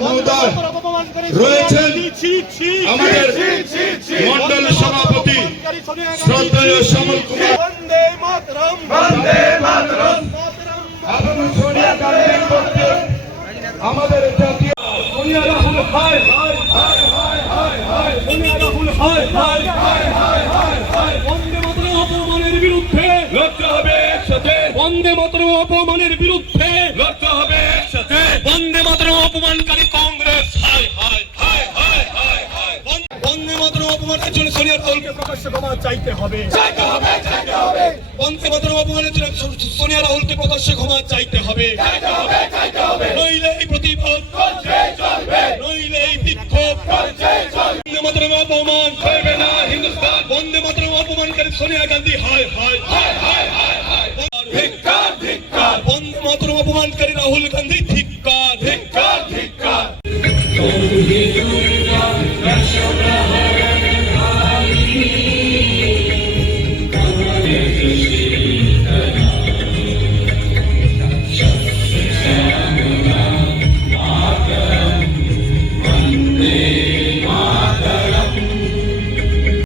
মহোদয় রয়েছেন, আমাদের মন্ডল সভাপতি শ্রদ্ধেয় শ্যামল কুমার। বন্দে মাতরম, বন্দে মাতরম। সোনিয়া গান্ধীর পক্ষে আমাদের জাতীয় সোনিয়া রাহুল হায় হায় হায় হায় হায় হায়, সোনিয়া রাহুল হায় হায় হায় হায় হায় হায়। বন্দে মাতরম অপমানের বিরুদ্ধে লড়তে হবে একসাথে, বন্দে মাতরম অপমানের বিরুদ্ধে লড়তে হবে একসাথে। বন্দে মাতরম অপমানকারী কংগ্রেস হায় হায় হায় হায় হায় হায়। বন্দে মাতরম অপমানের জন্য সোনিয়া রাহুলকে প্রকাশ্যে ক্ষমা চাইতে হবে। চাইতে হবে, চাইতে হবে, বন্দে মাতরম অপমানের জন্য সোনিয়া রাহুলকে প্রকাশ্যে ক্ষমা চাইতে হবে। চাইতে হবে, চাইতে হবে। নইলে এই প্রতিবাদ চলছে চলবে, নইলে এই বিক্ষোভ চলছে চলবে। বন্দে মাতরম অপমান চলবে না হিন্দুস্তান। বন্দে মাতরম অপমানকারী সোনিয়া গান্ধী হায় হায় হায় হায় হায় হায়। ধিক্কার ধিক্কার বন্দে মাতরম অপমানকারী রাহুল গান্ধী ধিক্কার ধিক্কার ধিক্কার।